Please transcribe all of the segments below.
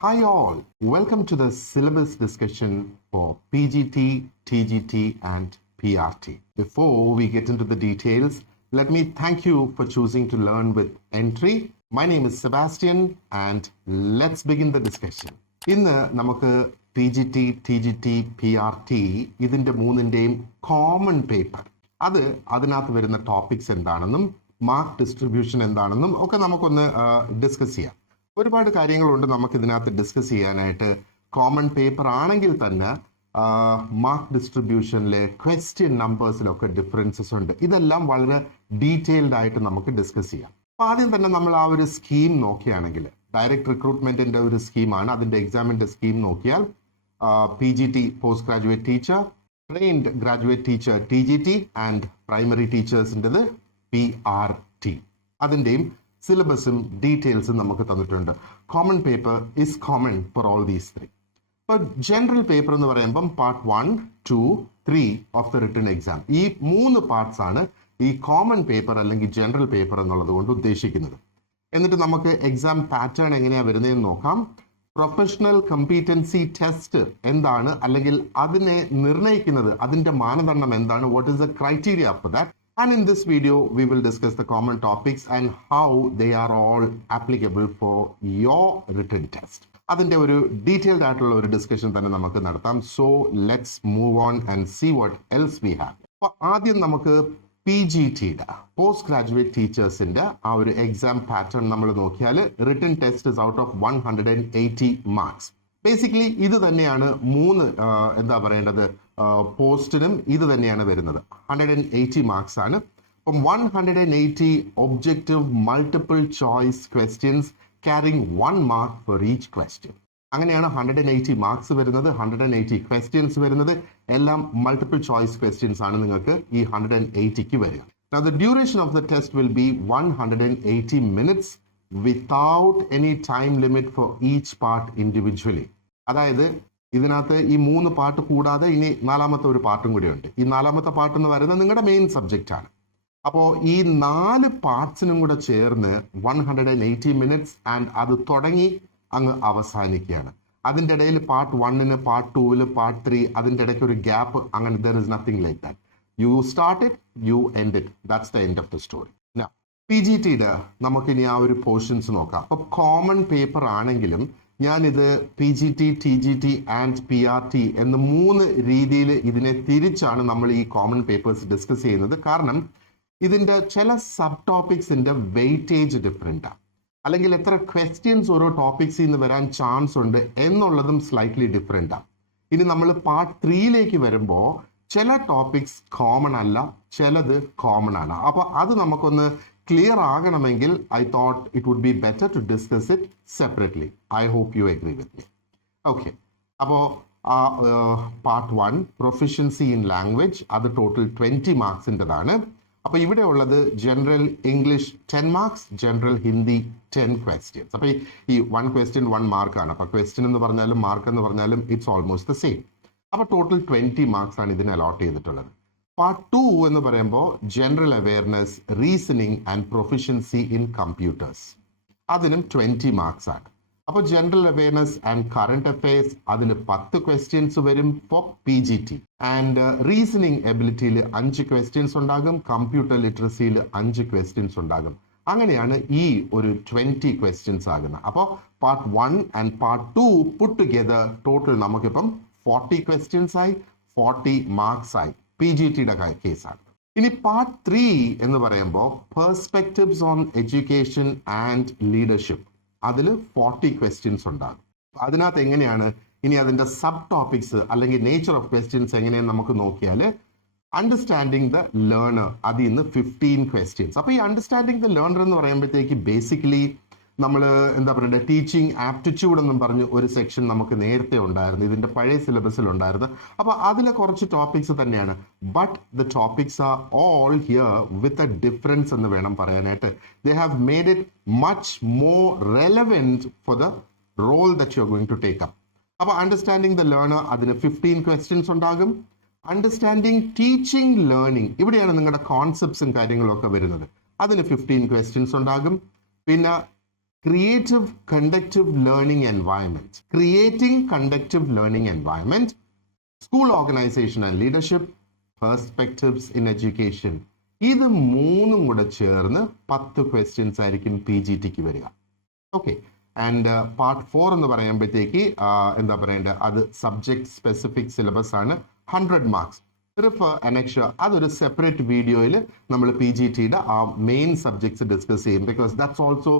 Hi all, welcome to the syllabus discussion for PGT, TGT and PRT. Before we get into the details, let me thank you for choosing to learn with Entri. My name is Sebastian and let's begin the discussion. ഇന്ന് നമുക്ക് PGT, TGT, PRT ഇതിന്റെ മൂന്നിന്റെയും common paper അതിനകത്ത് വരുന്ന topics എന്താണെന്നും mark distribution എന്താണെന്നും ഒക്കെ നമുക്കൊന്ന് discuss ചെയ്യാം. ഒരുപാട് കാര്യങ്ങളുണ്ട് നമുക്ക് ഇതിനകത്ത് ഡിസ്കസ് ചെയ്യാനായിട്ട്. കോമൺ പേപ്പർ ആണെങ്കിൽ തന്നെ മാർക്ക് ഡിസ്ട്രിബ്യൂഷനിലെ ക്വസ്റ്റ്യൻ നമ്പേഴ്സിലൊക്കെ ഡിഫറൻസസ് ഉണ്ട്. ഇതെല്ലാം വളരെ ഡീറ്റെയിൽഡ് ആയിട്ട് നമുക്ക് ഡിസ്കസ് ചെയ്യാം. ആദ്യം തന്നെ നമ്മൾ ആ ഒരു സ്കീം നോക്കുകയാണെങ്കിൽ ഡയറക്റ്റ് റിക്രൂട്ട്മെന്റിന്റെ ഒരു സ്കീമാണ്. അതിന്റെ എക്സാമിന്റെ സ്കീം നോക്കിയാൽ PGT post graduate teacher, trained graduate teacher TGT and primary ടീച്ചേഴ്സിൻ്റെത് PRT. അതിൻ്റെയും സിലബസും ഡീറ്റെയിൽസും നമുക്ക് തന്നിട്ടുണ്ട്. Common paper is common for all these three. ഇപ്പോൾ ജനറൽ പേപ്പർ എന്ന് പറയുമ്പം part 1, 2, 3 of the written exam. ഈ 3 പാർട്സ് ആണ് ഈ കോമൺ പേപ്പർ അല്ലെങ്കിൽ ജനറൽ പേപ്പർ എന്നുള്ളത് കൊണ്ട് ഉദ്ദേശിക്കുന്നത്. എന്നിട്ട് നമുക്ക് എക്സാം പാറ്റേൺ എങ്ങനെയാണ് വരുന്നതെന്ന് നോക്കാം. പ്രൊഫഷണൽ കമ്പീറ്റൻസി ടെസ്റ്റ് എന്താണ്, അല്ലെങ്കിൽ അതിനെ നിർണ്ണയിക്കുന്നത്, അതിന്റെ മാനദണ്ഡം എന്താണ്, what is the criteria for that. And in this video, we will discuss the common topics and how they are all applicable for your written test. അതിന്റെ ഒരു ഡീറ്റെയിൽഡ് ആയിട്ടുള്ള ഒരു ഡിസ്കഷൻ തന്നെ നമുക്ക് നടത്താം. So let's move on and see what else we have. അപ്പോൾ ആദ്യം നമുക്ക് PGTയുടെ പോസ്റ്റ് ഗ്രാജുവേറ്റ് ടീച്ചേഴ്സിന്റെ ആ ഒരു എക്സാം പാറ്റേൺ നമ്മൾ നോക്കിയാൽ written test is out of 180 marks. Basically ഇത് തന്നെയാണ് എന്താ പറയേണ്ടത്, പോസ്റ്റിനും ഇത് തന്നെയാണ് വരുന്നത്. 180 മാർക്സ് ആണ്. അപ്പം 180 objective multiple choice questions carrying 1 mark for each question. അങ്ങനെയാണ് 180 മാർക്സ് വരുന്നത്, 180 ക്വസ്റ്റ്യൻസ് വരുന്നത്. എല്ലാം മൾട്ടിപ്പിൾ ചോയ്സ് ക്വസ്റ്റ്യൻസ് ആണ് നിങ്ങൾക്ക് ഈ 180ക്ക് വരിക. Now the duration of the test will be 180 minutes without any time limit for each part individually. അതായത് ഇതിനകത്ത് ഈ 3 പാർട്ട് കൂടാതെ ഇനി 4ാമത്തെ ഒരു പാർട്ടും കൂടിയുണ്ട്. ഈ 4ാമത്തെ പാർട്ട് എന്ന് പറയുന്നത് നിങ്ങളുടെ മെയിൻ സബ്ജക്റ്റ് ആണ്. അപ്പോൾ ഈ 4 പാർട്സിനും കൂടെ ചേർന്ന് 180 മിനിറ്റ്സ് ആൻഡ് അത് തുടങ്ങി അങ്ങ് അവസാനിക്കുകയാണ്. അതിൻ്റെ ഇടയിൽ പാർട്ട് 1, പാർട്ട് 2, പാർട്ട് 3, അതിൻ്റെ ഇടയ്ക്ക് ഒരു ഗ്യാപ്പ്, അങ്ങനെ there is nothing like that. You start it, you end it, that's the end of the story. PGTയുടെ നമുക്കിനി ആ ഒരു പോർഷൻസ് നോക്കാം. അപ്പോൾ കോമൺ പേപ്പർ ആണെങ്കിലും ഞാനിത് PGT, TGT ആൻഡ് PRT എന്ന 3 രീതിയിൽ ഇതിനെ തിരിച്ചാണ് നമ്മൾ ഈ കോമൺ പേപ്പേഴ്സ് ഡിസ്കസ് ചെയ്യുന്നത്. കാരണം ഇതിൻ്റെ ചില സബ് ടോപ്പിക്സിൻ്റെ വെയിറ്റേജ് ഡിഫറെൻ്റ് ആണ്, അല്ലെങ്കിൽ എത്ര ക്വസ്റ്റ്യൻസ് ഓരോ ടോപ്പിക്സിൽ നിന്ന് വരാൻ ചാൻസ് ഉണ്ട് എന്നുള്ളതും സ്ലൈറ്റ്ലി ഡിഫറെൻ്റ് ആണ്. ഇനി നമ്മൾ പാർട്ട് 3ലേക്ക് വരുമ്പോൾ ചില ടോപ്പിക്സ് കോമൺ അല്ല, ചിലത് കോമൺ ആണ്. അപ്പോൾ അത് നമുക്കൊന്ന് ക്ലിയർ ആകണമെങ്കിൽ I thought it would be better to discuss it separately. I hope you agree with me. Okay. അപ്പോൾ പാർട്ട് 1 പ്രൊഫിഷ്യൻസി ഇൻ ലാംഗ്വേജ്, അത് ടോട്ടൽ 20 മാർക്സിൻ്റെതാണ്. അപ്പോൾ ഇവിടെ ഉള്ളത് general English 10 marks, general Hindi 10 questions. അപ്പോൾ ഈ 1 ക്വസ്റ്റ്യൻ 1 മാർക്കാണ്. അപ്പോൾ ക്വസ്റ്റ്യൻ എന്ന് പറഞ്ഞാലും മാർക്ക് എന്ന് പറഞ്ഞാലും ഇറ്റ്സ് ഓൾമോസ്റ്റ് ദ സെയിം. അപ്പോൾ ടോട്ടൽ 20 മാർക്സ് ആണ് ഇതിന് അലോട്ട് ചെയ്തിട്ടുള്ളത്. പാർട്ട് 2 എന്ന് പറയുമ്പോൾ general awareness, reasoning and proficiency in computers, അതിനും 20 മാർക്സ് ആണ്. അപ്പോൾ general awareness and current affairs അതിൽ 10 ക്വസ്റ്റ്യൻസ് വരും ഫോർ PGT. ആൻഡ് റീസണിങ് എബിലിറ്റിയിൽ 5 ക്വസ്റ്റ്യൻസ് ഉണ്ടാകും, കമ്പ്യൂട്ടർ ലിറ്ററസിയിൽ 5 ക്വസ്റ്റ്യൻസ് ഉണ്ടാകും. അങ്ങനെയാണ് ഈ ഒരു 20 ക്വസ്റ്റ്യൻസ് ആകുന്നത്. അപ്പോൾ part 1 and part 2 put together total നമുക്കിപ്പം 40 ക്വസ്റ്റ്യൻസ് ആയി, 40 മാർക്സ് ആയി. PGTയുടെ കേസാണ്. ഇനി പാർട്ട് 3 എന്ന് പറയുമ്പോൾ perspectives on education and leadership, അതിൽ 40 ക്വസ്റ്റ്യൻസ് ഉണ്ടാകും. അതിനകത്ത് എങ്ങനെയാണ് ഇനി അതിൻ്റെ സബ് ടോപ്പിക്സ് അല്ലെങ്കിൽ നേച്ചർ ഓഫ് ക്വസ്റ്റ്യൻസ് എങ്ങനെയെന്ന് നമുക്ക് നോക്കിയാൽ അണ്ടർസ്റ്റാൻഡിങ് ദ ലേണർ, അതിൽ നിന്ന് 15 ക്വസ്റ്റ്യൻസ്. അപ്പോൾ ഈ അണ്ടർസ്റ്റാൻഡിങ് ദ ലേണർ എന്ന് പറയുമ്പോഴത്തേക്ക് ബേസിക്കലി നമ്മൾ എന്താ പറയുക, ടീച്ചിങ് ആപ്റ്റിറ്റ്യൂഡ് എന്നും പറഞ്ഞ് ഒരു സെക്ഷൻ നമുക്ക് നേരത്തെ ഉണ്ടായിരുന്നു, ഇതിൻ്റെ പഴയ സിലബസിൽ ഉണ്ടായിരുന്നു. അപ്പോൾ അതിലെ കുറച്ച് ടോപ്പിക്സ് തന്നെയാണ്. But the topics are all here with a difference എന്ന് വേണം പറയാനായിട്ട്. They have made it much more relevant for the role that you are going to take up. അപ്പോൾ അണ്ടർസ്റ്റാൻഡിങ് ദ ലേണർ അതിന് 15 ക്വസ്റ്റ്യൻസ് ഉണ്ടാകും. Understanding teaching learning, ഇവിടെയാണ് നിങ്ങളുടെ കോൺസെപ്റ്റ്സും കാര്യങ്ങളും ഒക്കെ വരുന്നത്, അതിന് 15 ക്വസ്റ്റ്യൻസ് ഉണ്ടാകും. പിന്നെ Creative conductive learning environment. Creating conductive learning environment. School organization and leadership. Perspectives in education. ഇത് മൂന്നും കൂടെ ചേർന്ന് 10 ക്വസ്റ്റ്യൻസ് ആയിരിക്കും PGTക്ക് വരിക. ഓക്കെ, ആൻഡ് പാർട്ട് 4 എന്ന് പറയുമ്പോഴത്തേക്ക് എന്താ പറയേണ്ടത്, അത് സബ്ജക്ട് സ്പെസിഫിക് സിലബസ് ആണ്. 100 മാർക്സ്. റിഫർ അനക്ഷർ, അതൊരു സെപ്പറേറ്റ് വീഡിയോയിൽ നമ്മൾ PGTയുടെ ആ മെയിൻ സബ്ജക്ട്സ് ഡിസ്കസ് ചെയ്യും. Because that's also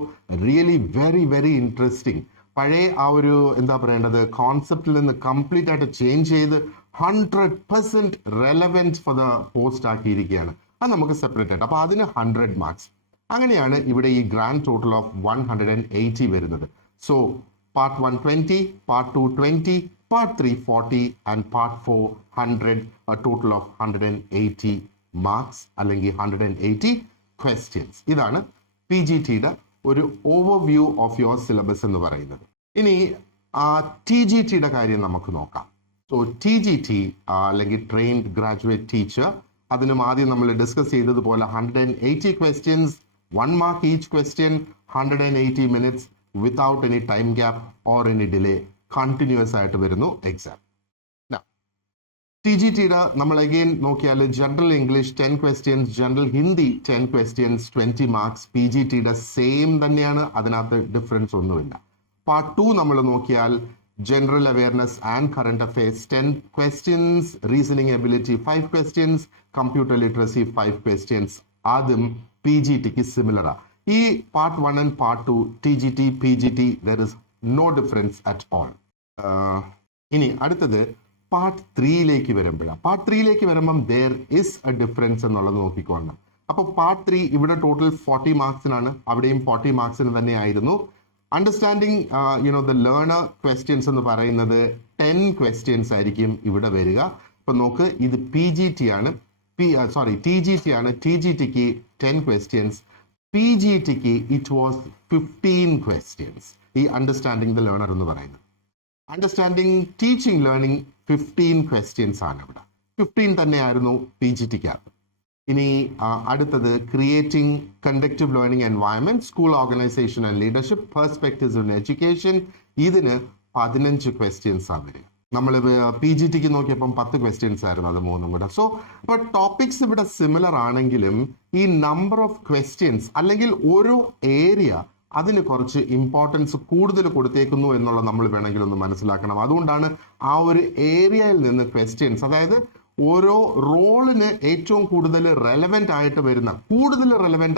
really very very interesting. പഴയ ആ ഒരു എന്താ പറയേണ്ടത് കോൺസെപ്റ്റിൽ നിന്ന് കംപ്ലീറ്റ് ആയിട്ട് ചേഞ്ച് ചെയ്ത് 100% റെലവെന്റ് ഫോർ ദ പോസ്റ്റ് ആക്കിയിരിക്കുകയാണ്. അത് നമുക്ക് സെപ്പറേറ്റ് ആയിട്ട്, അപ്പോൾ അതിന് 100 മാർക്സ്. അങ്ങനെയാണ് ഇവിടെ ഈ ഗ്രാൻഡ് ടോട്ടൽ ഓഫ് 180 വരുന്നത്. So part 1 20, part 2 20, part 3 40 and part 4 100, total of 180 marks അല്ലെങ്കിൽ 180 ക്വസ്റ്റ്യൻസ്. ഇതാണ് PGTയുടെ ഒരു ഓവർവ്യൂ ഓഫ് യുവർ സിലബസ് എന്ന് പറയുന്നത്. ഇനി TGTയുടെ കാര്യം നമുക്ക് നോക്കാം. സോ TGT അല്ലെങ്കിൽ ട്രെയിൻഡ് ഗ്രാജുവേറ്റ് ടീച്ചർ, അതിനും ആദ്യം നമ്മൾ ഡിസ്കസ് ചെയ്തതുപോലെ 180 questions, 1 mark each question, 180 minutes without any time gap or any delay, continuous ആയിട്ട് വരുന്നു എക്സാം. TGTയുടെ നമ്മൾ അഗെയിൻ നോക്കിയാൽ general English 10 questions, general Hindi 10 questions, 20 marks. PGTയുടെ സെയിം തന്നെയാണ്, അതിനകത്ത് ഡിഫറൻസ് ഒന്നുമില്ല. പാർട്ട് 2 നമ്മൾ നോക്കിയാൽ general awareness and current affairs 10 questions, reasoning ability 5 questions, computer literacy 5 questions. അതും PGTക്ക് സിമിലർ ആണ്. ഈ part 1 and part 2 TGT PGT there is no difference at all. ഇനി അടുത്തത് പാർട്ട് 3ലേക്ക് വരുമ്പോഴാണ്. പാർട്ട് 3ലേക്ക് വരുമ്പം there is a difference എന്നുള്ളത് നോക്കിക്കോണം. അപ്പോൾ പാർട്ട് 3 ഇവിടെ ടോട്ടൽ 40 മാർക്സിനാണ്, അവിടെയും 40 മാർക്സിന് തന്നെ ആയിരുന്നു. അണ്ടർസ്റ്റാൻഡിങ് ദ ലേണർ ക്വസ്റ്റ്യൻസ് എന്ന് പറയുന്നത് 10 ക്വസ്റ്റ്യൻസ് ആയിരിക്കും ഇവിടെ വരിക. അപ്പൊ നോക്ക്, ഇത് TGT ആണ്. TGTക്ക് 10 ക്വസ്റ്റ്യൻസ്, PGTക്ക് ഇറ്റ് വാസ് 15 ക്വസ്റ്റ്യൻസ്. ഈ അണ്ടർസ്റ്റാൻഡിങ് ദ ലേണർ എന്ന് പറയുന്നത്. അണ്ടർസ്റ്റാൻഡിങ് ടീച്ചിങ് ലേണിംഗ് 15 ക്വസ്റ്റ്യൻസ് ആണ് ഇവിടെ. 15 തന്നെയായിരുന്നു PGTക്കകത്ത്. ഇനി അടുത്തത് creating conductive learning environment, school organisation and leadership, perspectives in education. ഇതിന് 15 ക്വസ്റ്റ്യൻസ് ആണ് വരിക. നമ്മൾ PGTക്ക് നോക്കിയപ്പം 10 ക്വസ്റ്റ്യൻസ് ആയിരുന്നു, അത് മൂന്നും കൂടെ. സോ ഇപ്പൊ ടോപ്പിക്സ് ഇവിടെ സിമിലർ ആണെങ്കിലും ഈ നമ്പർ ഓഫ് ക്വസ്റ്റ്യൻസ് അല്ലെങ്കിൽ ഓരോ ഏരിയ അതിന് കുറച്ച് ഇമ്പോർട്ടൻസ് കൂടുതൽ കൊടുത്തേക്കുന്നു എന്നുള്ള നമ്മൾ വേണമെങ്കിൽ ഒന്ന് മനസ്സിലാക്കണം. അതുകൊണ്ടാണ് ആ ഒരു ഏരിയയിൽ നിന്ന് ക്വസ്റ്റ്യൻസ്, അതായത് ഓരോ റോളിന് ഏറ്റവും കൂടുതൽ റെലവെന്റ്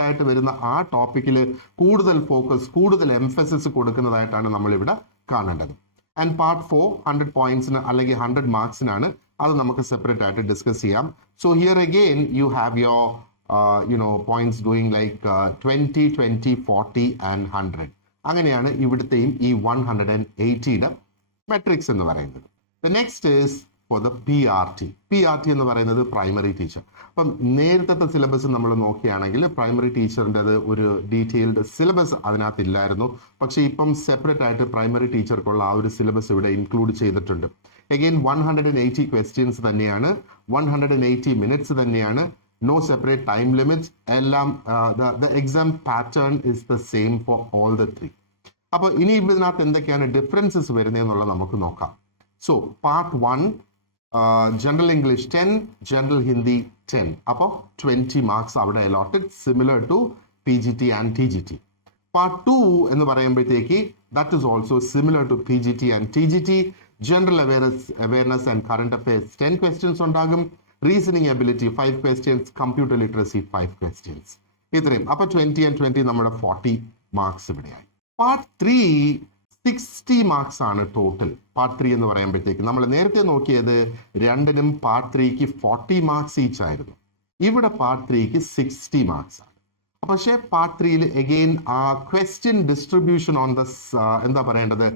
ആയിട്ട് വരുന്ന ആ ടോപ്പിക്കിൽ കൂടുതൽ ഫോക്കസ്, കൂടുതൽ എംഫസിസ് കൊടുക്കുന്നതായിട്ടാണ് നമ്മൾ ഇവിടെ കാണേണ്ടത്. ആൻഡ് പാർട്ട് 4 100 പോയിന്റ്സിന് അല്ലെങ്കിൽ 100 മാർക്സിനാണ്. അത് നമുക്ക് സെപ്പറേറ്റ് ആയിട്ട് ഡിസ്കസ് ചെയ്യാം. So here again you have your points going like 20 20 40 and 100. അങ്ങനെയാണ് ഇവിടുത്തെയും ഈ 180യുടെ മെട്രിക്സ് എന്ന് പറയുന്നത്. The next is for the PRT. PRT എന്ന് പറയുന്നത് പ്രൈമറി ടീച്ചർ. അപ്പം നേരത്തെ സിലബസ് നമ്മൾ നോക്കുകയാണെങ്കിൽ പ്രൈമറി ടീച്ചറിൻ്റെ ഒരു ഡീറ്റെയിൽഡ് സിലബസ് അതിനകത്ത് ഇല്ലായിരുന്നു. പക്ഷേ ഇപ്പം സെപ്പറേറ്റ് ആയിട്ട് പ്രൈമറി ടീച്ചർക്കുള്ള ആ ഒരു സിലബസ് ഇവിടെ ഇൻക്ലൂഡ് ചെയ്തിട്ടുണ്ട്. അഗെയിൻ 180 ക്വസ്റ്റ്യൻസ് തന്നെയാണ്, 180 മിനിറ്റ്സ് തന്നെയാണ്, നോ സെപ്പറേറ്റ് ടൈം ലിമിറ്റ്സ്. എല്ലാം the exam pattern is the same for all the 3. അപ്പോൾ ഇനി ഇതിനകത്ത് എന്തൊക്കെയാണ് ഡിഫറൻസസ് വരുന്നതെന്നുള്ളത് നമുക്ക് നോക്കാം. So part 1 general English 10, general Hindi 10. അപ്പോൾ 20 മാർക്സ് അവിടെ allotted, similar to PGT and TGT. Part 2 എന്ന് പറയുമ്പോഴത്തേക്ക് that is also similar to PGT and TGT. General awareness and current affairs 10 questions ഉണ്ടാകും, reasoning ability 5 questions, computer literacy 5 questions. ഇത്രയും. അപ്പോൾ 20 and 20 നമ്മുടെ 40 marks ഇവിടെയായി. Part 3 60 marks ആണ് total. Part 3 എന്ന് പറയുമ്പോഴത്തേക്ക് നമ്മൾ നേരത്തെ നോക്കിയത് രണ്ടിനും പാർട്ട് 3ക്ക് 40 മാർക്സ് ഈച്ച് ആയിരുന്നു. ഇവിടെ പാർട്ട് 3ക്ക് 60 മാർക്സ് ആണ്. പക്ഷേ പാർട്ട് 3യിൽ അഗെയിൻ ആ ക്വസ്റ്റ്യൻ ഡിസ്ട്രിബ്യൂഷൻ ഓൺ ദ എന്താ പറയേണ്ടത്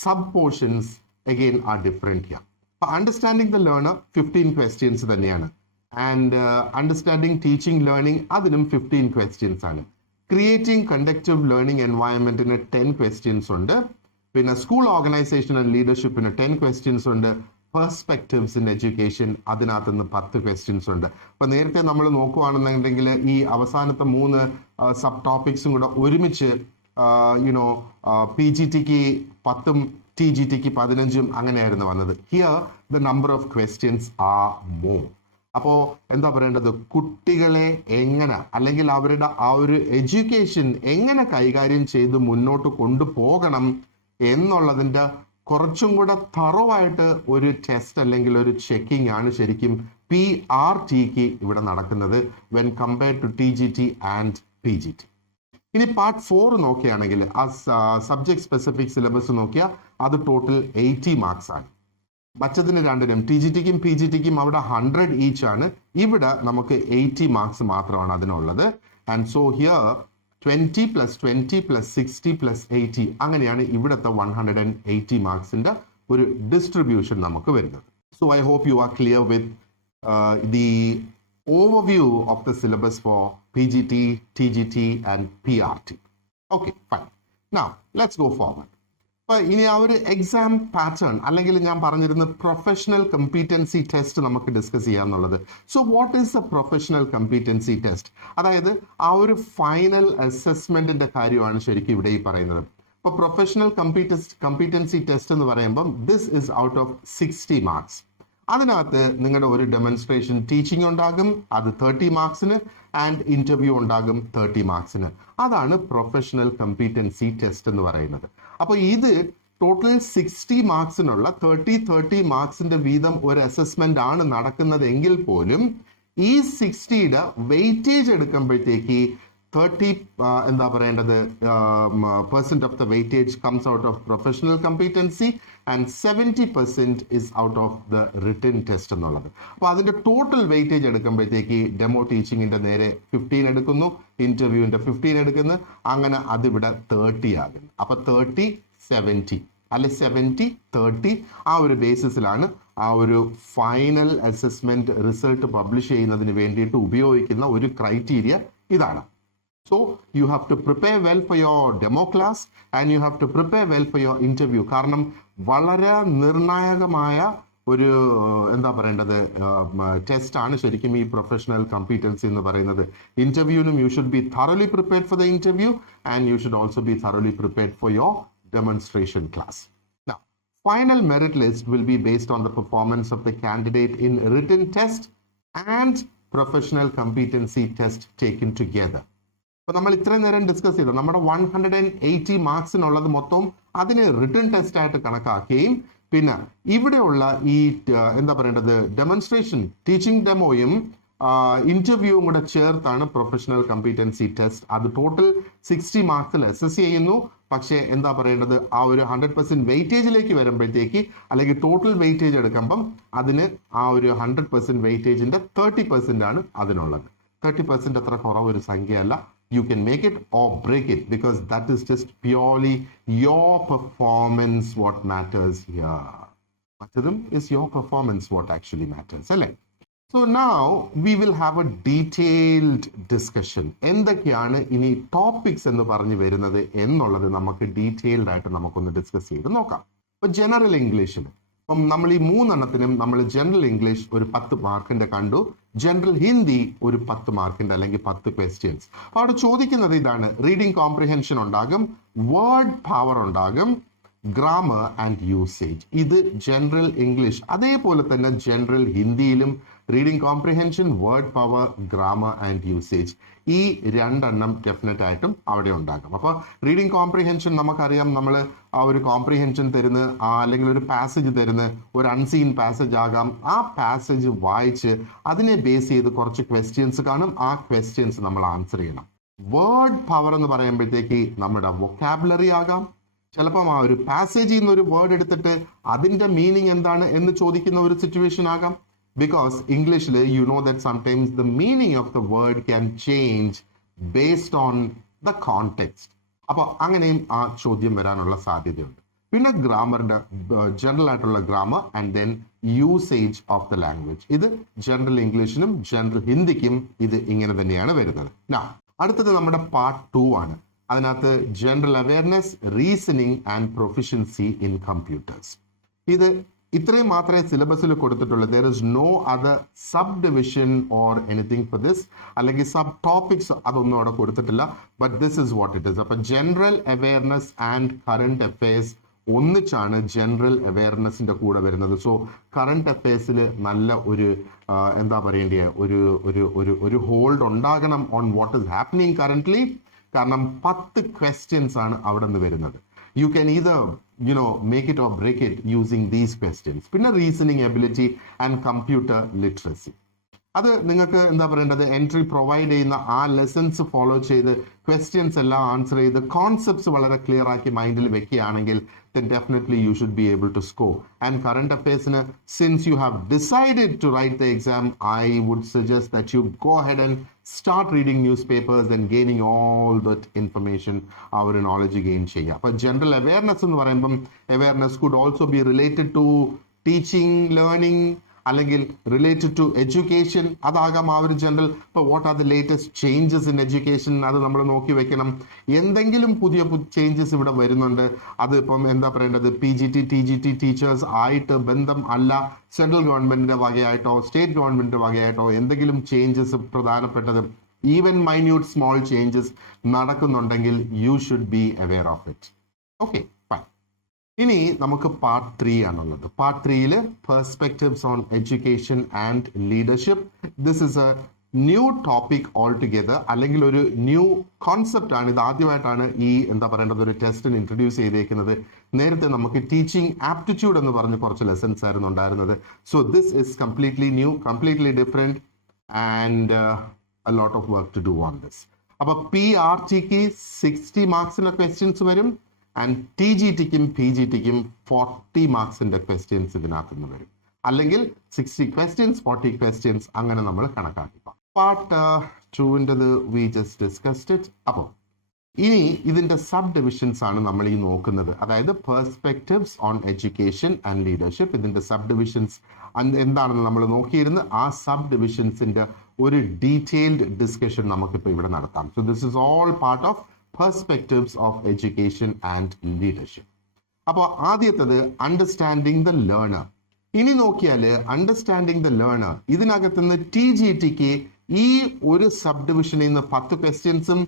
sub portions again are different here. Understanding the learner 15 questions തന്നെയാണ്. ആൻഡ് അണ്ടർസ്റ്റാൻഡിങ് ടീച്ചിങ് ലേണിംഗ് അതിനും 15 ക്വസ്റ്റ്യൻസ് ആണ്. ക്രിയേറ്റിംഗ് കണ്ടക്റ്റീവ് ലേണിംഗ് എൻവയൺമെന്റിന് 10 ക്വസ്റ്റ്യൻസ് ഉണ്ട്. പിന്നെ സ്കൂൾ ഓർഗനൈസേഷൻ ആൻഡ് ലീഡർഷിപ്പിന് 10 ക്വസ്റ്റ്യൻസ് ഉണ്ട്. പെർസ്പെക്റ്റീവ്സ് ഇൻ എഡ്യൂക്കേഷൻ അതിനകത്ത് നിന്ന് 10 ക്വസ്റ്റ്യൻസ് ഉണ്ട്. അപ്പൊ നേരത്തെ നമ്മൾ നോക്കുകയാണെന്നുണ്ടെങ്കിൽ ഈ അവസാനത്തെ 3 സബ് ടോപ്പിക്സും കൂടെ ഒരുമിച്ച് PGTക്ക് 10 TGTക്ക് 15 അങ്ങനെയായിരുന്നു വന്നത്. Here the number of questions are more. അപ്പോൾ എന്താ പറയേണ്ടത്, കുട്ടികളെ എങ്ങനെ അല്ലെങ്കിൽ അവരുടെ ആ ഒരു എഡ്യൂക്കേഷൻ എങ്ങനെ കൈകാര്യം ചെയ്ത് മുന്നോട്ട് കൊണ്ടുപോകണം എന്നുള്ളതിൻ്റെ കുറച്ചും കൂടെ തറവായിട്ട് ഒരു ടെസ്റ്റ് അല്ലെങ്കിൽ ഒരു ചെക്കിംഗ് ആണ് ശരിക്കും PRTക്ക് ഇവിടെ നടക്കുന്നത് when compared to TGT and PGT. ഇനി പാർട്ട് 4 നോക്കുകയാണെങ്കിൽ ആ സബ്ജക്ട് സ്പെസിഫിക് സിലബസ് നോക്കിയാൽ അത് ടോട്ടൽ 80 മാർക്സ് ആണ്. മറ്റതിന് രണ്ടിനും TGTക്കും PGTക്കും അവിടെ 100 ഈച്ച് ആണ്. ഇവിടെ നമുക്ക് 80 മാർക്സ് മാത്രമാണ് അതിനുള്ളത്. ആൻഡ് സോ ഹിയർ 20 + 20 + 60 + 80 അങ്ങനെയാണ് ഇവിടുത്തെ 180 മാർക്സിന്റെ ഒരു ഡിസ്ട്രിബ്യൂഷൻ നമുക്ക് വരുന്നത്. So I hope you are clear with the overview of the syllabus for PGT, TGT and PRT. Okay, fine. Now, let's go forward. ഇനി ആ ഒരു എക്സാം പാറ്റേൺ അല്ലെങ്കിൽ ഞാൻ പറഞ്ഞിരുന്ന പ്രൊഫഷണൽ കമ്പീറ്റൻസി ടെസ്റ്റ് നമുക്ക് ഡിസ്കസ് ചെയ്യാന്നുള്ളത്. So what is a professional competency test? അതായത് ആ ഒരു ഫൈനൽ അസസ്മെന്റിന്റെ കാര്യമാണ് ശരിക്കും ഇവിടെ ഈ പറയുന്നത്. ഇപ്പോൾ പ്രൊഫഷണൽ കമ്പീറ്റൻസി ടെസ്റ്റ് എന്ന് പറയുമ്പം this is out of 60 marks. അതിനകത്ത് നിങ്ങളുടെ ഒരു ഡെമോൺസ്ട്രേഷൻ ടീച്ചിങ് ഉണ്ടാകും, അത് 30 മാർക്സിന്, ആൻഡ് ഇന്റർവ്യൂ ഉണ്ടാകും 30 മാർക്സിന്. അതാണ് പ്രൊഫഷണൽ കമ്പീറ്റൻസി ടെസ്റ്റ് എന്ന് പറയുന്നത്. അപ്പോൾ ഇത് ടോട്ടൽ 60 മാർക്സിനുള്ള 30 മാർക്സിന്റെ വീതം ഒരു അസസ്മെന്റ് ആണ് നടക്കുന്നതെങ്കിൽ പോലും ഈ 60യുടെ വെയിറ്റേജ് എടുക്കുമ്പോഴത്തേക്ക് 30 എന്താ പറയേണ്ടത് percent of the weightage comes out of professional competency and 70% is out of the written test എന്നുള്ളത്. അപ്പോൾ അതിന്റെ ടോട്ടൽ വെയിറ്റേജ് എടുക്കുമ്പോഴത്തേക്ക് ഡെമോ ടീച്ചിങ്ങിന്റെ നേരെ 15 എടുക്കുന്നു, ഇന്റർവ്യൂവിന്റെ 15 എടുക്കുന്നു, അങ്ങനെ അതിവിടെ 30 ആകുന്നു. അപ്പൊ 30-70 അല്ലെ 70-30 ആ ഒരു ബേസിസിലാണ് ആ ഒരു ഫൈനൽ അസസ്മെന്റ് റിസൾട്ട് പബ്ലിഷ് ചെയ്യുന്നതിന് വേണ്ടിയിട്ട് ഉപയോഗിക്കുന്ന ഒരു ക്രൈറ്റീരിയ ഇതാണ്. So you have to prepare well for your demo class and you have to prepare well for your interview. കാരണം വളരെ നിർണായകമായ ഒരു എന്താ പറയേണ്ടത് ടെസ്റ്റ് ആണ് ശരിക്കും ഈ പ്രൊഫഷണൽ കമ്പീറ്റൻസി എന്ന് പറയുന്നത്. ഇന്റർവ്യൂവിനും you should be thoroughly prepared for the interview and you should also be thoroughly prepared for your demonstration class. Now, final merit list will be based on the performance of the candidate in written test and professional competency test taken together. അപ്പോൾ നമ്മൾ ഇത്രയും നേരം discuss ചെയ്തു നമ്മുടെ 180 മാർക്സിനുള്ളത് മൊത്തം അതിന് return test ആയിട്ട് കണക്കാക്കുകയും പിന്നെ ഇവിടെയുള്ള ഈ എന്താ പറയേണ്ടത് ഡെമോൺസ്ട്രേഷൻ ടീച്ചിങ് ഡെമോയും ഇന്റർവ്യൂവും കൂടെ ചേർത്താണ് പ്രൊഫഷണൽ കമ്പീറ്റൻസി ടെസ്റ്റ്. അത് ടോട്ടൽ 60 മാർക്സിൽ അസസ് ചെയ്യുന്നു. പക്ഷേ എന്താ പറയേണ്ടത് ആ ഒരു 100% വെയിറ്റേജിലേക്ക് വരുമ്പോഴത്തേക്ക് അല്ലെങ്കിൽ ടോട്ടൽ വെയിറ്റേജ് എടുക്കുമ്പം അതിന് ആ ഒരു 100% വെയിറ്റേജിന്റെ 30% ആണ് അതിനുള്ളത്. 30% അത്ര കുറവൊരു സംഖ്യയല്ല. You can make it or break it because that is just purely your performance what matters here. Matadum is your performance what actually matters. So now we will have a detailed discussion. എന്തൊക്കെയാണ് ഇനി topics എന്ന് പറഞ്ഞു വരുന്നത് എന്നുള്ളത് നമുക്ക് detailed ആയിട്ട് നമുക്കൊന്ന് discuss ചെയ്ത് നോക്കാം. ഇപ്പോൾ ജനറൽ ഇംഗ്ലീഷിൽ അപ്പം നമ്മൾ ഈ 3 എണ്ണത്തിനും നമ്മൾ ജനറൽ ഇംഗ്ലീഷ് ഒരു 10 മാർക്കിന്റെ കണ്ടു, ജനറൽ ഹിന്ദി ഒരു 10 മാർക്കിന്റെ അല്ലെങ്കിൽ 10 ക്വസ്റ്റ്യൻസ്. അപ്പോൾ അവിടെ ചോദിക്കുന്നത് ഇതാണ്, റീഡിംഗ് കോംപ്രിഹെൻഷൻ ഉണ്ടാകും, വേർഡ് പവർ ഉണ്ടാകും, ഗ്രാമർ ആൻഡ് യൂസേജ്. ഇത് ജനറൽ ഇംഗ്ലീഷ്. അതേപോലെ തന്നെ ജനറൽ ഹിന്ദിയിലും reading comprehension, word power, grammar and usage ഈ 2 എണ്ണം ഡെഫിനറ്റ് ആയിട്ടും അവിടെ ഉണ്ടാകും. അപ്പോൾ റീഡിംഗ് കോംപ്രിഹെൻഷൻ നമുക്കറിയാം, നമ്മൾ ആ ഒരു കോംപ്രിഹെൻഷൻ തരുന്ന അല്ലെങ്കിൽ ഒരു പാസേജ് തരുന്ന ഒരു അൺസീൻ പാസേജ് ആകാം, ആ പാസേജ് വായിച്ച് അതിനെ ബേസ് ചെയ്ത് കുറച്ച് ക്വസ്റ്റ്യൻസ് കാണും, ആ ക്വസ്റ്റ്യൻസ് നമ്മൾ ആൻസർ ചെയ്യണം. വേർഡ് പവർ എന്ന് പറയുമ്പോഴത്തേക്ക് നമ്മുടെ വൊക്കാബുലറി ആകാം, ചിലപ്പം ആ ഒരു പാസേജിൽ നിന്ന് ഒരു വേർഡ് എടുത്തിട്ട് അതിന്റെ മീനിങ് എന്താണ് എന്ന് ചോദിക്കുന്ന ഒരു സിറ്റുവേഷൻ ആകാം. Because English, you know that sometimes the meaning of the word can change based on the context. അപ്പോൾ അങ്ങനെയും ആ ചോദ്യം വരാനുള്ള സാധ്യതയുണ്ട്. പിന്നെ ഗ്രാമറിന്റെ ജനറൽ ആയിട്ടുള്ള grammar and then usage of the language. ഇത് ജനറൽ ഇംഗ്ലീഷിനും ജനറൽ ഹിന്ദിക്കും ഇത് ഇങ്ങനെ തന്നെയാണ് വരുന്നത്. അടുത്തത് നമ്മുടെ പാർട്ട് 2 ആണ്. അതിനകത്ത് general awareness, reasoning and proficiency in computers. ഇത് ഇത്രയും മാത്രമേ സിലബസിൽ കൊടുത്തിട്ടുള്ളൂ. There is no other sub division or anything for this, അല്ലെങ്കിൽ സബ് ടോപ്പിക്സ് അതൊന്നും അവിടെ കൊടുത്തിട്ടില്ല. But this is what it is. അപ്പൊ general awareness and current affairs ഒന്നിച്ചാണ് ജനറൽ അവയർനെസിന്റെ കൂടെ വരുന്നത്. സോ കറണ്ട് അഫയേഴ്സിൽ നല്ല ഒരു എന്താ പറയേണ്ടിയ ഒരു ഹോൾഡ് ഉണ്ടാകണം on what is happening currently. കാരണം 10 ക്വസ്റ്റ്യൻസ് ആണ് അവിടെ നിന്ന് വരുന്നത്. You can either make it or break it using these questions. പിന്നെ reasoning ability and computer literacy. അത് നിങ്ങൾക്ക് എന്താ പറയേണ്ടത്, എൻട്രി പ്രൊവൈഡ് ചെയ്യുന്ന ആ ലെസൺസ് ഫോളോ ചെയ്ത് ക്വസ്റ്റ്യൻസ് എല്ലാം ആൻസർ ചെയ്ത് കോൺസെപ്റ്റ്സ് വളരെ ക്ലിയർ ആക്കി മൈൻഡിൽ വെക്കുകയാണെങ്കിൽ then definitely you should be able to score. And current affairs, since you have decided to write the exam, I would suggest that you go ahead and start reading newspapers and gaining all that information, our knowledge gain cheya. But general awareness ennu parayumbam, awareness could also be related to teaching, learning, അല്ലെങ്കിൽ related to education, അതാകാം ആ ഒരു general. ഇപ്പോൾ what are the latest changes in education, അത് നമ്മൾ നോക്കി വെക്കണം. എന്തെങ്കിലും പുതിയ ചേഞ്ചസ് ഇവിടെ വരുന്നുണ്ട്, അത് ഇപ്പം എന്താ പറയേണ്ടത്, PGT TGT ടീച്ചേഴ്സ് ആയിട്ട് ബന്ധം അല്ല, സെൻട്രൽ ഗവൺമെന്റിന്റെ വകയായിട്ടോ സ്റ്റേറ്റ് ഗവൺമെന്റിന്റെ വകയായിട്ടോ എന്തെങ്കിലും ചേഞ്ചസ് പ്രധാനപ്പെട്ടത്, ഈവൻ മൈന്യൂട്ട് സ്മോൾ ചേഞ്ചസ് നടക്കുന്നുണ്ടെങ്കിൽ you should be aware of it. Okay, ഇനി നമുക്ക് പാർട്ട് 3 ആണുള്ളത്. Part 3 perspectives on education and leadership. This is a new topic all together, അല്ലെങ്കിൽ ഒരു ന്യൂ കോൺസെപ്റ്റ് ആണ്. ഇത് ആദ്യമായിട്ടാണ് ഈ എന്താ പറയേണ്ടത് ഒരു ടെസ്റ്റിന് ഇൻട്രൊഡ്യൂസ് ചെയ്തേക്കുന്നത്. നേരത്തെ നമുക്ക് ടീച്ചിങ് ആപ്റ്റിറ്റ്യൂഡ് എന്ന് പറഞ്ഞ് കുറച്ച് ലെസൺസ് ആയിരുന്നു ഉണ്ടായിരുന്നത്. So this is completely new, completely different, and a lot of work to do on this. അപ്പൊ PRTക്ക് 60 മാർക്സിന്റെ ക്വസ്റ്റ്യൻസ് വരും, ആൻഡ് TGTക്കും PGTക്കും 40 മാർക്സിന്റെ ക്വസ്റ്റ്യൻസ് ഇതിനകത്ത് നിന്ന് വരും. അല്ലെങ്കിൽ 60 ക്വസ്റ്റ്യൻസ് 40 ക്വസ്റ്റ്യൻസ് അങ്ങനെ നമ്മൾ കണക്കാക്കി. പാർട്ട് 2ൻ്റെത് വി ജസ്റ്റ് ഡിസ്കസ്ഡ് ഇറ്റ്. അപ്പോൾ ഇനി ഇതിന്റെ സബ് ഡിവിഷൻസ് ആണ് നമ്മൾ ഈ നോക്കുന്നത്. അതായത് perspectives on education and leadership, ഇതിന്റെ സബ് ഡിവിഷൻസ് എന്താണെന്ന് നമ്മൾ നോക്കിയിരുന്ന് ആ സബ് ഡിവിഷൻസിന്റെ ഒരു ഡീറ്റെയിൽഡ് ഡിസ്കഷൻ നമുക്കിപ്പോൾ ഇവിടെ നടത്താം. So this is all part of perspectives of education and leadership. അപ്പോൾ ആദ്യത്തത് അണ്ടർസ്റ്റാൻഡിങ് ദ ലേണർ. ഇനി നോക്കിയാൽ അണ്ടർസ്റ്റാൻഡിങ് ദ ലേണർ ഇതിനകത്തുനിന്ന് TGTക്ക് ഈ ഒരു സബ് ഡിവിഷനിൽ നിന്ന് 10 ക്വസ്റ്റ്യൻസും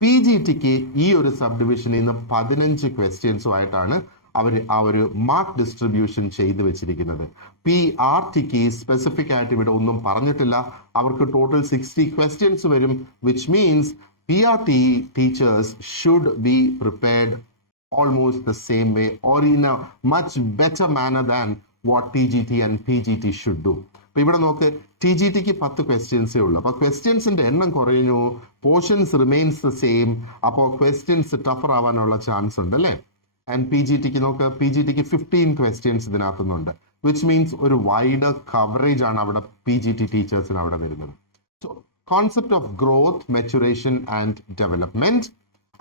PGTക്ക് ഈ ഒരു സബ് ഡിവിഷനിൽ നിന്ന് 15 ക്വസ്റ്റ്യൻസും ആയിട്ടാണ് അവർ ആ ഒരു മാർക്ക് ഡിസ്ട്രിബ്യൂഷൻ ചെയ്ത് വെച്ചിരിക്കുന്നത്. PRTക്ക് സ്പെസിഫിക് ആയിട്ട് ഇവിടെ ഒന്നും പറഞ്ഞിട്ടില്ല. അവർക്ക് ടോട്ടൽ 60 ക്വസ്റ്റ്യൻസ് വരും, which means PRT teachers should be prepared almost the same way or in a much better manner than what TGT and PGT should do. അപ്പോൾ ഇവിടെ നോക്ക്, TGTക്ക് 10 ക്വസ്റ്റ്യൻസേ ഉള്ളൂ. അപ്പോൾ ക്വസ്റ്റ്യൻസിന്റെ എണ്ണം കുറയുന്നു, പോർഷൻസ് റിമെയിൻസ് ദ സെയിം. അപ്പോൾ ക്വസ്റ്റ്യൻസ് ടഫർ ആവാനുള്ള ചാൻസ് ഉണ്ട് അല്ലേ. ആൻഡ് PGTക്ക് നോക്ക്, PGTക്ക് 15 ക്വസ്റ്റ്യൻസ് ഇതിനകത്തുന്നുണ്ട്, വിച്ച് മീൻസ് ഒരു വൈഡർ കവറേജ് ആണ് അവിടെ PGT ടീച്ചേഴ്സിന് അവിടെ വരുന്നത്. So concept of growth, maturation and development.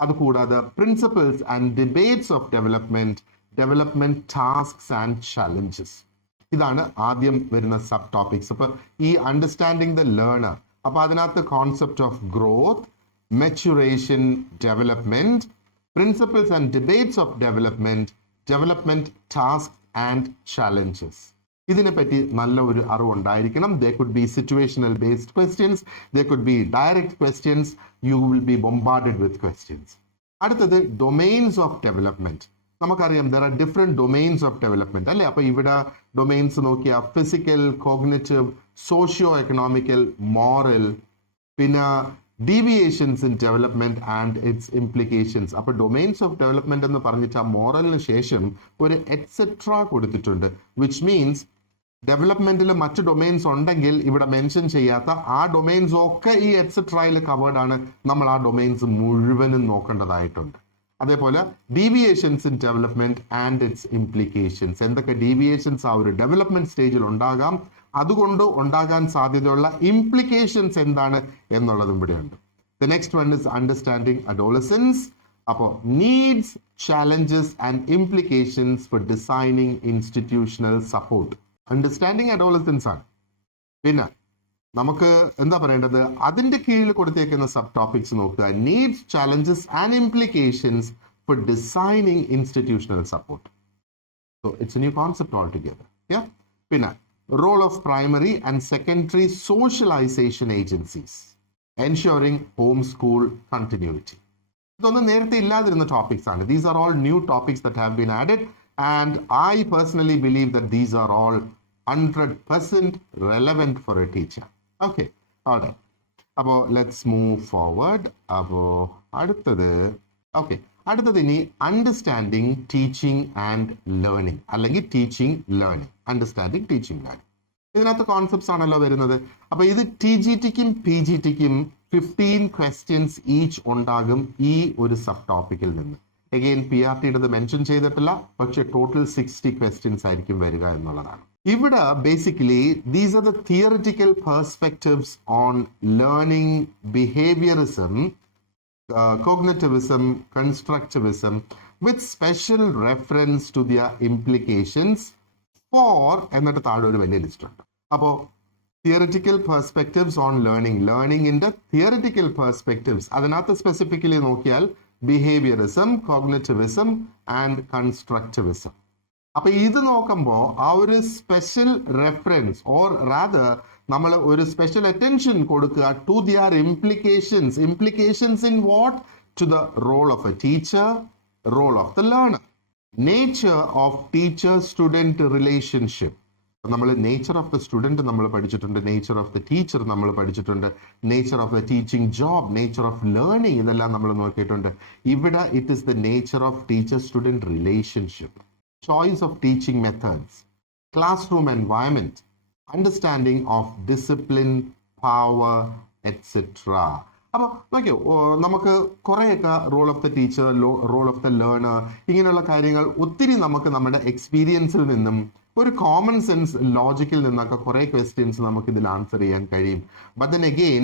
അതുകൂടാതെ principles and debates of development, development tasks and challenges. ഇതാണ് ആദ്യം വരുന്ന സബ് ടോപ്പിക്സ്. അപ്പൊ ഈ അണ്ടർസ്റ്റാൻഡിങ് ദ ലേണർ, അപ്പൊ അതിനകത്ത് concept of growth, maturation, development, principles and debates of development, development task and challenges. ഇതിനെപ്പറ്റി നല്ല ഒരു അറിവുണ്ടായിരിക്കണം. There could be situational based questions, there could be direct questions, you will be bombarded with questions. അടുത്തത് domains of development. നമുക്കറിയാം there are different domains of development അല്ലേ. അപ്പൊ ഇവിടെ domains നോക്കിയാൽ physical, cognitive, socio economical, moral, പിന്നെ deviations in development and its implications. അപ്പൊ domains of development എന്ന് പറഞ്ഞിട്ട് ആ മോറലിന് ശേഷം ഒരു എറ്റ്സെട്ര കൊടുത്തിട്ടുണ്ട്, വിച്ച് മീൻസ് ഡെവലപ്മെന്റിൽ മറ്റ് ഡൊമെയിൻസ് ഉണ്ടെങ്കിൽ ഇവിടെ മെൻഷൻ ചെയ്യാത്ത ആ ഡൊമെയിൻസ് ഒക്കെ ഈ എറ്റ്സെട്രയിൽ കവേർഡ് ആണ്. നമ്മൾ ആ ഡൊമെയിൻസ് മുഴുവനും നോക്കേണ്ടതായിട്ടുണ്ട്. അതേപോലെ deviations in development and its implications, എന്തൊക്കെ ഡീവിയേഷൻസ് ആ ഒരു ഡെവലപ്മെന്റ് സ്റ്റേജിൽ ഉണ്ടാകാം, അതുകൊണ്ട് ഉണ്ടാകാൻ സാധ്യതയുള്ള ഇംപ്ലിക്കേഷൻസ് എന്താണ് എന്നുള്ളതും ഇവിടെയുണ്ട്. The next one is understanding adolescence. അപ്പോൾ needs, challenges and implications for designing institutional support. Understanding adolescence ആണ്. പിന്നെ നമുക്ക് എന്താ പറയേണ്ടത്, അതിന്റെ കീഴിൽ കൊടുത്തേക്കുന്ന സബ് ടോപ്പിക്സ് നോക്കുക. Needs, challenges and implications for designing institutional support. So it's a new concept altogether. Yeah. Pinna, role of primary and secondary socialization agencies, ensuring homeschool continuity. ഇതൊന്നും നേരത്തെ ഇല്ലാതിരുന്ന ടോപ്പിക്സ് ആണ്. These are all new topics that have been added, and I personally believe that these are all 100% relevant for a teacher. Okay, all right. അപ്പോൾ let's move forward. അപ്പോൾ അടുത്തത് ഇനി understanding teaching and learning അല്ലെങ്കിൽ teaching learning, understanding teaching learning. ഇതിനകത്ത് concepts ആണല്ലോ വരുന്നത്. അപ്പോൾ ഇത് TGTക്കും PGTക്കും 15 ക്വസ്റ്റ്യൻസ് ഈച്ച് ഉണ്ടാകും ഈ ഒരു സബ് ടോപ്പിക്കിൽ നിന്ന്. അഗെയിൻ PRTയുടേത് മെൻഷൻ ചെയ്തിട്ടില്ല, പക്ഷെ ടോട്ടൽ 60 ക്വസ്റ്റ്യൻസ് ആയിരിക്കും വരിക എന്നുള്ളതാണ്. ഇവിടെ basically these are the theoretical perspectives on learning, behaviourism, cognitivism, constructivism, with special reference to their implications for എന്നിട്ട് താഴെ ഒരു വലിയ ലിസ്റ്റ് ഉണ്ട്. അപ്പോൾ തിയറിറ്റിക്കൽ പെർസ്പെക്റ്റീവ്സ് ഓൺ ലേണിംഗിന്റെ തിയറിറ്റിക്കൽ പെർസ്പെക്റ്റീവ്സ് അതിനകത്ത് സ്പെസിഫിക്കലി നോക്കിയാൽ ബിഹേവിയറിസം, കോഗ്നിറ്റിവിസം ആൻഡ് കൺസ്ട്രക്റ്റിവിസം. അപ്പൊ ഇത് നോക്കുമ്പോൾ ആ ഒരു സ്പെഷ്യൽ റെഫറൻസ് ഓർ റാദർ നമ്മൾ ഒരു സ്പെഷ്യൽ അറ്റൻഷൻ കൊടുക്കുക to their implications in what, to the role of a teacher, role of the learner, nature of teacher student relationship. നമ്മൾ നേച്ചർ ഓഫ് ദ സ്റ്റുഡൻറ് നമ്മൾ പഠിച്ചിട്ടുണ്ട്, നേച്ചർ ഓഫ് ദ ടീച്ചർ നമ്മൾ പഠിച്ചിട്ടുണ്ട്, nature of the teaching job, nature of learning, ഇതെല്ലാം നമ്മൾ നോക്കിയിട്ടുണ്ട്. ഇവിടെ it is the nature of teacher student relationship, choice of teaching methods, classroom environment, understanding of discipline, power, etc. അപ്പോൾ നോക്കിയോ, നമുക്ക് കുറേയൊക്കെ role of the teacher, role of the learner, ഇങ്ങനെയുള്ള കാര്യങ്ങൾ ഒത്തിരി നമുക്ക് നമ്മുടെ എക്സ്പീരിയൻസിൽ നിന്നും ഒരു കോമൺ സെൻസ് ലോജിക്കിൽ നിന്നൊക്കെ കുറേ ക്വസ്റ്റ്യൻസ് നമുക്ക് ഇതിൽ ആൻസർ ചെയ്യാൻ കഴിയും. But then again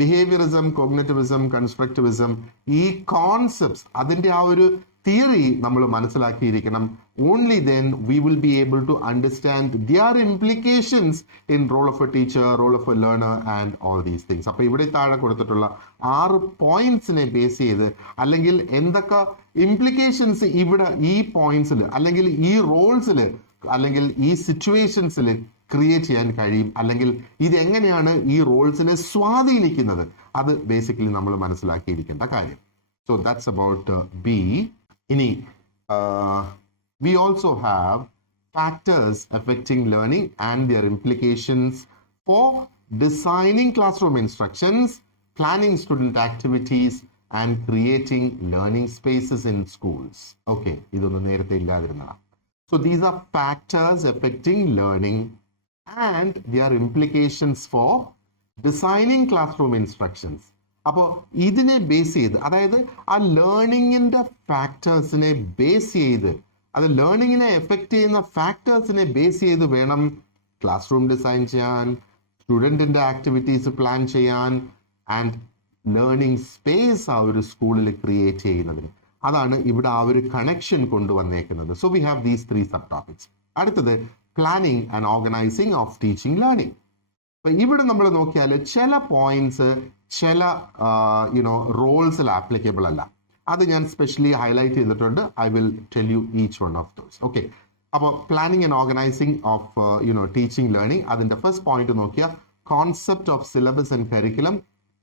behaviourism, cognitivism, constructivism, ഈ കോൺസെപ്റ്റ്സ് അതിൻ്റെ ആ ഒരു തിയറി നമ്മൾ മനസ്സിലാക്കിയിരിക്കണം. Only then we will be able to understand their implications in role of a teacher, role of a learner and all these things. അപ്പോൾ ഇവിടെ താഴെ കൊടുത്തിട്ടുള്ള 6 പോയിന്റ്സിനെ ബേസ് ചെയ്ത് അല്ലെങ്കിൽ എന്തൊക്കെ ഇംപ്ലിക്കേഷൻസ് ഇവിടെ ഈ പോയിന്റ്സിൽ അല്ലെങ്കിൽ ഈ റോൾസിൽ അല്ലെങ്കിൽ ഈ സിറ്റുവേഷൻസിൽ ക്രിയേറ്റ് ചെയ്യാൻ കഴിയും, അല്ലെങ്കിൽ ഇത് എങ്ങനെയാണ് ഈ റോൾസിനെ സ്വാധീനിക്കുന്നത്, അത് ബേസിക്കലി നമ്മൾ മനസ്സിലാക്കിയിരിക്കേണ്ട കാര്യം. So that's about B. Ini, we also have factors affecting learning and their implications for designing classroom instructions, planning student activities, and creating learning spaces in schools. Okay, idonnu nerathe illadirunna. So these are factors affecting learning and their implications for designing classroom instructions. അപ്പോൾ ഇതിനെ base ചെയ്ത്, അതായത് ആ ലേണിങ്ങിൻ്റെ ഫാക്ടേഴ്സിനെ base ചെയ്ത്, അത് ലേണിങ്ങിനെ effect ചെയ്യുന്ന ഫാക്ടേഴ്സിനെ base ചെയ്ത് വേണം ക്ലാസ് റൂം ഡിസൈൻ ചെയ്യാൻ, സ്റ്റുഡൻറ്റിൻ്റെ ആക്ടിവിറ്റീസ് പ്ലാൻ ചെയ്യാൻ, ആൻഡ് ലേണിംഗ് സ്പേസ് ആ ഒരു സ്കൂളിൽ ക്രിയേറ്റ് ചെയ്യുന്നതിന്. അതാണ് ഇവിടെ ആ ഒരു കണക്ഷൻ കൊണ്ടുവന്നേക്കുന്നത്. So we have these 3 sub topics. അടുത്തത് planning and organising of teaching learning. അപ്പൊ ഇവിടെ നമ്മൾ നോക്കിയാൽ ചില പോയിന്റ്സ് ചില റോൾസിൽ ആപ്ലിക്കബിൾ അല്ല. അത് ഞാൻ സ്പെഷ്യലി ഹൈലൈറ്റ് ചെയ്തിട്ടുണ്ട്. I will tell you each one of those. Okay, അപ്പോൾ planning and organising of teaching learning, അതിൻ്റെ ഫസ്റ്റ് പോയിന്റ് നോക്കിയാൽ concept of syllabus and curriculum,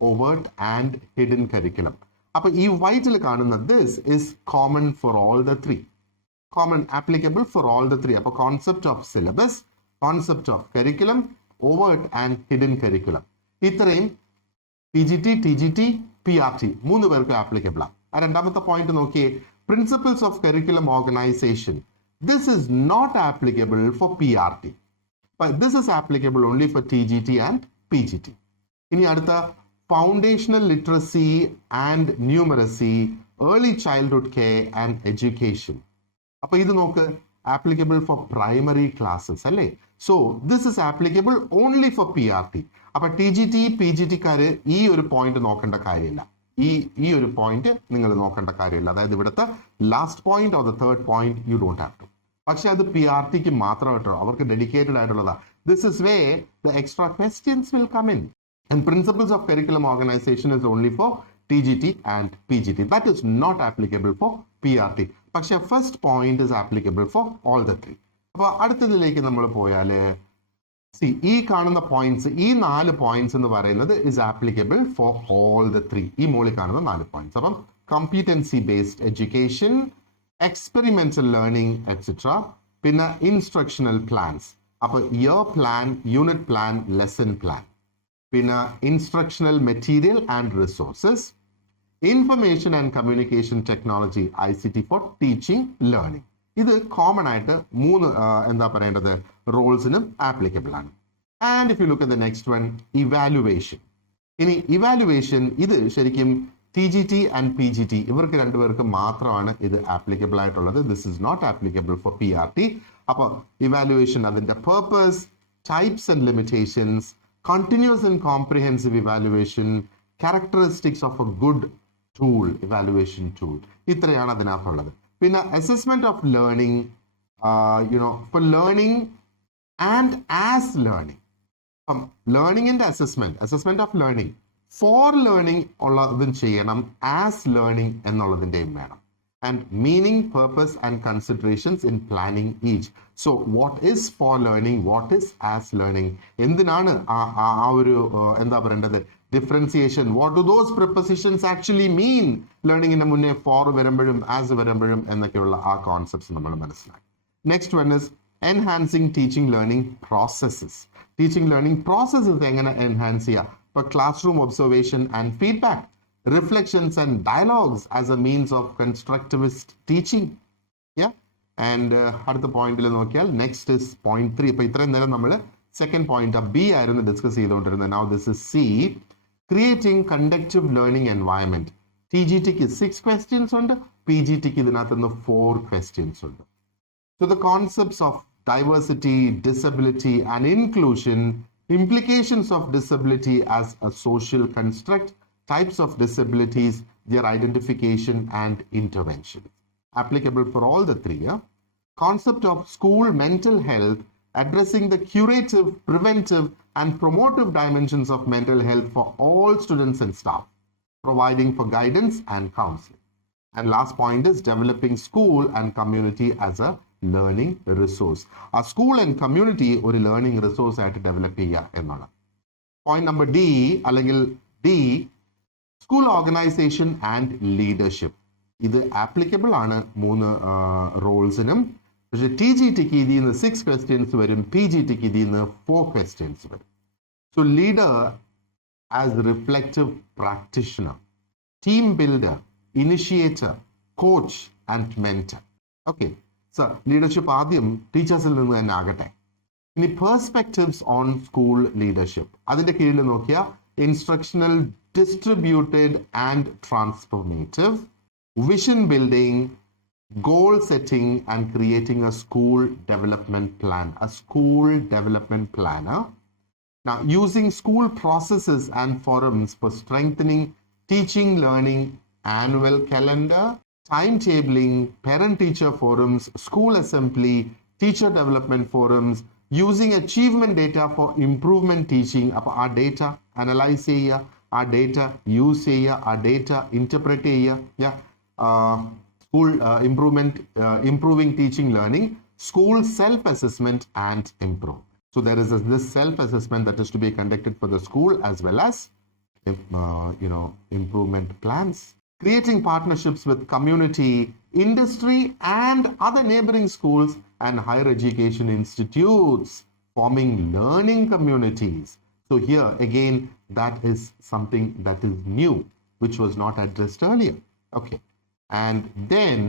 overt and hidden curriculum. അപ്പോൾ ഈ വൈറ്റിൽ കാണുന്ന this is common for all the 3, common applicable for all the 3. അപ്പോൾ concept of syllabus, concept of curriculum, overt and hidden curriculum, ഇത്രയും PGT, TGT, PRT 3 പേർക്ക് applicable ആണ്. രണ്ടാമത്തെ point നോക്കിയേ, principles of curriculum organisation. This is not applicable for PRT, but this is applicable only for TGT and PGT. ഇനി അടുത്ത foundational literacy and numeracy, early childhood care and education. അപ്പൊ ഇത് നോക്ക്, applicable for primary classes അല്ലേ. So this is applicable only for PRT. അപ്പൊ TGT, PGTക്കാര് ഈ ഒരു പോയിന്റ് നോക്കേണ്ട കാര്യമില്ല, ഈ ഒരു പോയിന്റ് നിങ്ങൾ നോക്കേണ്ട കാര്യമില്ല. അതായത് ഇവിടുത്തെ last point or the third point you don't have to. പക്ഷെ അത് PRTക്ക് മാത്രം കേട്ടോ, അവർക്ക് ഡെഡിക്കേറ്റഡ് ആയിട്ടുള്ളതാ. This is way the extra questions will come in. And principles of curriculum organisation is only for TGT and PGT. That is not applicable for PRT. പക്ഷെ first point is applicable for all the 3. അപ്പോൾ അടുത്തതിലേക്ക് നമ്മൾ പോയാൽ see ഈ കാണുന്ന points, ഈ 4 points എന്ന് പറയുന്നത് is applicable for all the 3. ഈ മുകളിൽ കാണുന്ന 4 പോയിന്റ്സ്. അപ്പം competency based education, experimental learning etc. പിന്നെ instructional plans. അപ്പോൾ year plan, unit plan, lesson plan. പിന്നെ instructional material and resources, information and communication technology ICT for teaching learning. ഇത് common ആയിട്ട് 3 എന്താ പറയേണ്ടത് റോൾസിനും ആപ്ലിക്കബിൾ ആണ്. And if you look at the next one, evaluation. ഇനി evaluation ഇത് ശരിക്കും TGT and PGT ഇവർക്ക് രണ്ടുപേർക്ക് മാത്രമാണ് ഇത് ആപ്ലിക്കബിൾ ആയിട്ടുള്ളത്. This is not applicable for PRT. അപ്പോൾ ഇവാലുവേഷൻ, അതിന്റെ purpose, types and limitations, continuous and comprehensive evaluation, characteristics of a good tool, evaluation tool. ഇത്രയാണ് അതിനകത്തുള്ളത്. പിന്നെ assessment of learning, for learning and as learning. Learning and assessment of learning, for learning ഉള്ളതും ചെയ്യണം, as learning എന്നുള്ളതിൻ്റെയും വേണം. And meaning, purpose and considerations in planning each. So what is for learning, what is as learning? എന്തിനാണ് ആ ഒരു എന്താ പറയേണ്ടത് differentiation, what do those prepositions actually mean? ലേണിങ്ങിന് മുന്നേ for വരുമ്പോഴും as വരുമ്പോഴും എന്നൊക്കെയുള്ള ആ കോൺസെപ്റ്റ്സ് നമ്മൾ മനസ്സിലാക്കി. Next one is enhancing teaching learning processes. Teaching learning processes എങ്ങനെ എൻഹാൻസ് ചെയ്യുക? ഇപ്പോൾ classroom observation and feedback, reflections and dialogues as a means of constructivist teaching. Yeah. And അടുത്ത പോയിന്റിൽ നോക്കിയാൽ നെക്സ്റ്റ് ഇസ് പോയിന്റ് 3. അപ്പോൾ ഇത്രയും നേരം നമ്മൾ സെക്കൻഡ് പോയിന്റ് B ആയിരുന്നു ഡിസ്കസ് ചെയ്തുകൊണ്ടിരുന്നത്. Now this is C, creating conductive learning environment. TGTക്ക് 6 questions ഉണ്ട്, PGTക്ക് ഇതിനകത്ത് നിന്ന് 4 questions ഉണ്ട്. So the concepts of diversity, disability and inclusion, implications of disability as a social construct, types of disabilities, their identification and intervention. Applicable for all the 3. Concept of school mental health, addressing the curative, preventive and promotive dimensions of mental health for all students and staff, providing for guidance and counseling. And last point is developing school and community as a learning resource. A school and community or a learning resource ആയിട്ട് develop ചെയ്യുക എന്നാണ്. Point number D അല്ലെങ്കിൽ D, school organisation and leadership. ഇത് applicable ആണ് 3 റോൾസിനും. പക്ഷെ TGTക്ക് ഇതിൽ നിന്ന് 6 questions വരും, PGTക്ക് ഇതിൽ നിന്ന് 4 questions വരും. So leader as reflective practitioner, team builder, initiator, coach and mentor. Okay, so leadership ആദ്യം ടീച്ചേഴ്സിൽ നിന്ന് തന്നെ ആകട്ടെ. ഇനി പെർസ്പെക്റ്റീവ്സ് ഓൺ സ്കൂൾ ലീഡർഷിപ്പ്, അതിന്റെ കീഴിൽ നോക്കിയാൽ instructional, distributed and transformative, vision building, goal setting and creating a school development plan, a school development planner. Now, using school processes and forums for strengthening teaching learning, annual calendar, timetabling, parent-teacher forums, school assembly, teacher development forums, using achievement data for improvement teaching. അപ്പോൾ ആ data analyse ചെയ്യുക, ആ data use ചെയ്യുക, ആ data interpret ചെയ്യുക. School improving teaching learning, school self assessment and improve. So there is this self-assessment that is to be conducted for the school as well as improvement plans. Creating partnerships with community, industry and other neighboring schools and higher education institutes, forming learning communities. So here again, that is something that is new, which was not addressed earlier. Okay. And then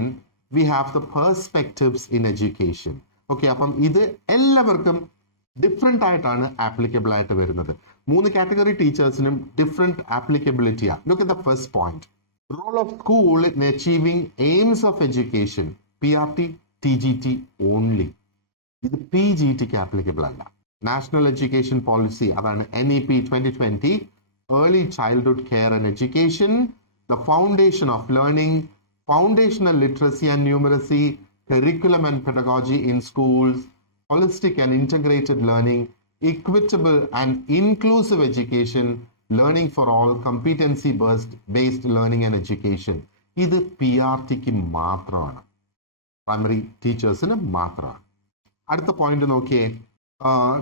we have the perspectives in education. Okay, അപ്പം ഇത് എല്ലാവർക്കും different ആയിട്ടാണ് applicable ആയിട്ട് വരുന്നത്. 3 category ടീച്ചേഴ്സിനും different ആപ്ലിക്കബിലിറ്റിയാണ്. Look at the first point, role of school in achieving aims of education, PRT, TGT only. ഇത് PGTക്ക് ആപ്ലിക്കബിൾ അല്ല. നാഷണൽ എഡ്യൂക്കേഷൻ പോളിസി, അതാണ് NEP 2020, early childhood care and education, the foundation of learning, foundational literacy and numeracy, curriculum and pedagogy in schools, holistic and integrated learning, equitable and inclusive education, learning for all, competency based learning and education. ഇത് PRTക്ക് മാത്രമാണ്, primary ടീച്ചേഴ്സിന് മാത്രമാണ്. അടുത്ത point നോക്കിയേ,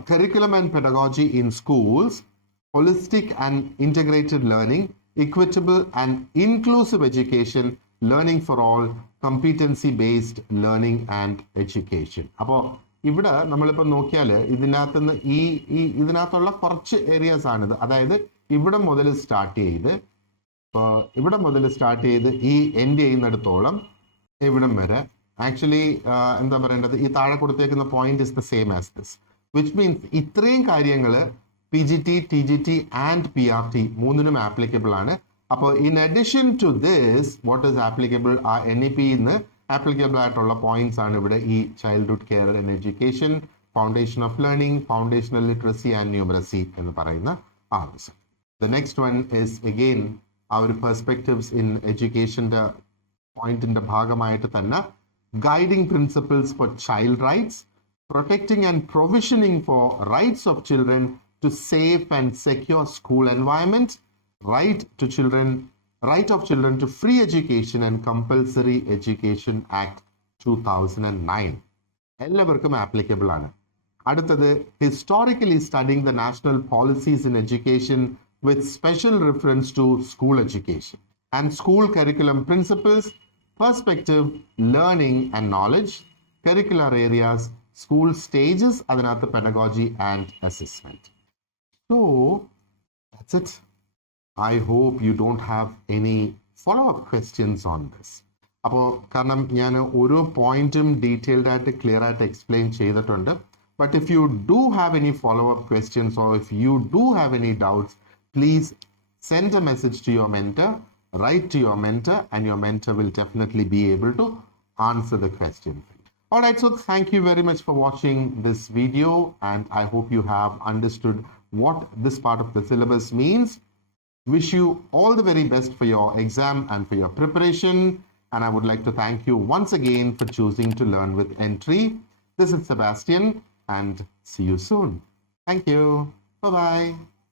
curriculum and pedagogy in schools, holistic and integrated learning, equitable and inclusive education, learning for all, competency based learning and education. അപ്പോൾ ഇവിടെ നമ്മളിപ്പോൾ നോക്കിയാൽ ഇതിനകത്തുനിന്ന് ഇതിനകത്തുള്ള കുറച്ച് ഏരിയാസ് ആണിത്. അതായത് ഇവിടെ മുതൽ സ്റ്റാർട്ട് ചെയ്ത് ഈ എൻഡ് ചെയ്യുന്നിടത്തോളം ഇവിടം വരെ ആക്ച്വലി എന്താ പറയേണ്ടത്, ഈ താഴെ കൊടുത്തേക്കുന്ന point is the same as this, which means ഇത്രയും കാര്യങ്ങൾ PGT, TGT ആൻഡ് PRT മൂന്നിനും ആപ്ലിക്കബിൾ ആണ്. അപ്പോൾ in addition to this what is applicable, ആ NEP-ന്ന് ആപ്ലിക്കബിൾ ആയിട്ടുള്ള പോയിന്റ്സ് ആണ് ഇവിടെ ഈ childhood care and education, foundation of learning, foundational literacy and numeracy എന്ന് പറയുന്ന answer. The next one is again ആ ഒരു പെർസ്പെക്റ്റീവ്സ് ഇൻ എഡ്യൂക്കേഷൻ്റെ പോയിന്റിന്റെ ഭാഗമായിട്ട് തന്നെ guiding principles for child rights, protecting and provisioning for rights of children to safe and secure school environment, right of children to free education and compulsory education act 2009 എല്ലാവർക്കും applicable ആണ്. അടുത്തത് historically studying the national policies in education with special reference to school education and school curriculum principles, perspective, learning and knowledge, curricular areas, school stages, അതിനകത്ത് pedagogy and assessment. So that's it. I hope you don't have any follow-up questions on this. അപ്പോൾ കാരണം ഞാൻ ഓരോ പോയിന്റും detailed ആയിട്ട് clear ആയിട്ട് explain ചെയ്തിട്ടുണ്ട്. But if you do have any follow-up questions or if you do have any doubts, please send a message to your mentor, write to your mentor, and your mentor will definitely be able to answer the question. Alright, so thank you very much for watching this video, and I hope you have understood what this part of the syllabus means. Wish you all the very best for your exam and for your preparation, and I would like to thank you once again for choosing to learn with Entri. This is Sebastian, and see you soon. Thank you. Bye-bye.